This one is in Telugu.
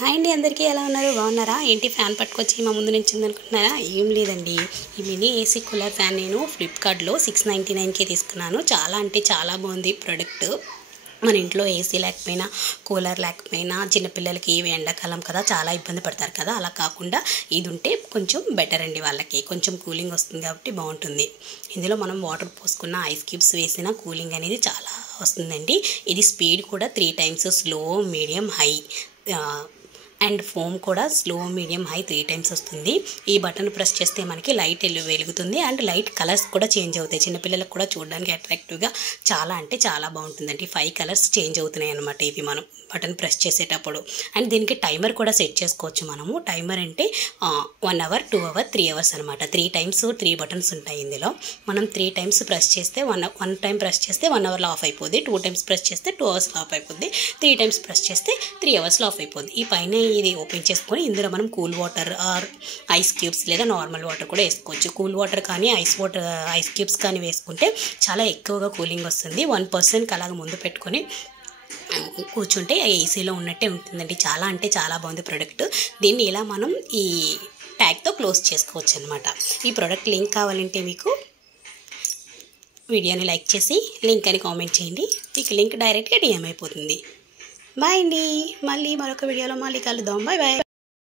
హాయ్ అండి, అందరికీ ఎలా ఉన్నారు? బాగున్నారా? ఏంటి ఫ్యాన్ పట్టుకొచ్చి మా ముందు నించుంది అనుకుంటున్నారా? ఏం లేదండి, ఈ మినీ ఏసీ కూలర్ ఫ్యాన్ నేను ఫ్లిప్కార్ట్లో 699కే తీసుకున్నాను. చాలా అంటే చాలా బాగుంది ప్రోడక్ట్. మన ఇంట్లో ఏసీ లేకపోయినా, కూలర్ లేకపోయినా, చిన్నపిల్లలకి ఎండాకాలం కదా చాలా ఇబ్బంది పడతారు కదా, అలా కాకుండా ఇది ఉంటే కొంచెం బెటర్ అండి. వాళ్ళకి కొంచెం కూలింగ్ వస్తుంది కాబట్టి బాగుంటుంది. ఇందులో మనం వాటర్ పోసుకున్న, ఐస్ క్యూబ్స్ వేసిన కూలింగ్ అనేది చాలా వస్తుందండి. ఇది స్పీడ్ కూడా 3 times slow, medium, high and foam కూడా స్లో, మీడియం, హై 3 టైమ్స్ వస్తుంది. ఈ బటన్ ప్రెస్ చేస్తే మనకి లైట్ వెలుగుతుంది అండ్ లైట్ కలర్స్ కూడా చేంజ్ అవుతాయి. చిన్నపిల్లలకు కూడా చూడడానికి అట్రాక్టివ్గా చాలా అంటే చాలా బాగుంటుందండి. 5 కలర్స్ చేంజ్ అవుతున్నాయి అనమాట ఇవి మనం బటన్ ప్రెస్ చేసేటప్పుడు. అండ్ దీనికి టైమర్ కూడా సెట్ చేసుకోవచ్చు మనము. టైమర్ అంటే 1 అవర్, 2 అవర్, 3 అవర్స్ అనమాట. 3 టైమ్స్ 3 బటన్స్ ఉంటాయి ఇందులో. మనం 3 టైమ్స్ ప్రెస్ చేస్తే 1 టైం ప్రెస్ చేస్తే 1 అవర్లో ఆఫ్ అయిపోద్ది. 2 టైమ్స్ ప్రెస్ చేస్తే 2 అవర్స్లో ఆఫ్ అయిపోద్ది. 3 టైమ్స్ ప్రెస్ చేస్తే 3 అవర్స్లో ఆఫ్ అయిపోద్ది. ఈ పైన ఇది ఓపెన్ చేసుకొని ఇందులో మనం cool water or ice cubes లేదా నార్మల్ వాటర్ కూడా వేసుకోవచ్చు. కూల్ వాటర్ కానీ ఐస్ క్యూబ్స్ కానీ వేసుకుంటే చాలా ఎక్కువగా కూలింగ్ వస్తుంది. 1% అలాగ ముందు పెట్టుకొని కూర్చుంటే ఏసీలో ఉన్నట్టే ఉంటుందండి. చాలా అంటే చాలా బాగుంది ప్రోడక్ట్. దీన్ని ఇలా మనం ఈ ట్యాగ్తో క్లోజ్ చేసుకోవచ్చు అనమాట. ఈ ప్రోడక్ట్ లింక్ కావాలంటే మీకు వీడియోని లైక్ చేసి లింక్ అని కామెంట్ చేయండి. మీకు లింక్ డైరెక్ట్గా డిఎం అయిపోతుంది. బాయ్ అండి, మళ్ళీ మరొక వీడియోలో మళ్ళీ కలుద్దాం. Bye bye.